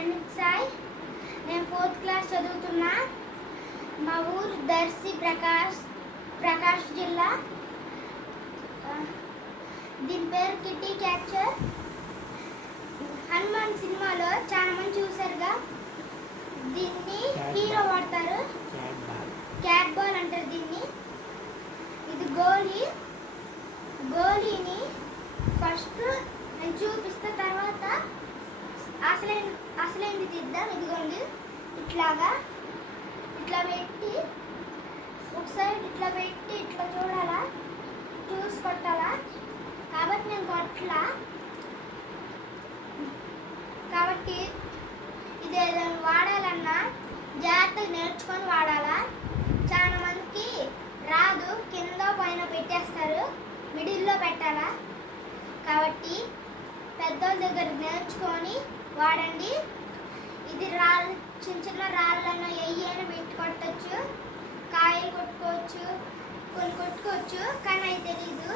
ప్రణీత్ సాయి. నేను 4th class చదువుతున్నా. మా ఊరు దర్శి ప్రకాష్ జిల్లా. దీని పేరు కిట్టి క్యాప్చర్. హనుమాన్ సినిమాలో చాలా మంది చూసారుగా. దీన్ని హీరో వాడతారు. క్యాట్ బాల్ అంటారు దీన్ని. ఇది గోళీని ఫస్ట్ నేను చూపిస్తా, తర్వాత అసలైంది తీద్దాం. ఇదిగోండి, ఇట్లా పెట్టి ఒక సైడ్ ఇట్లా పెట్టి ఇట్లా చూడాలా, చూసి కొట్టాలా. కాబట్టి నేను కొట్టలా. కాబట్టి ఇది ఏదైనా వాడాలన్నా జాగ్రత్తగా నేర్చుకొని వాడాలా. చాలా మందికి రాదు, కింద పైన పెట్టేస్తారు, మిడిల్లో పెట్టాలా. కాబట్టి పెద్దోళ్ళ దగ్గర నేర్చుకొని వాడండి. ఇది చిన్న రాళ్ళైనా అయినా పెట్టి కొట్టచ్చు, కాయలు కొట్టుకోవచ్చు, కొన్ని కొట్టుకోవచ్చు, కానీ అవి తెలీదు.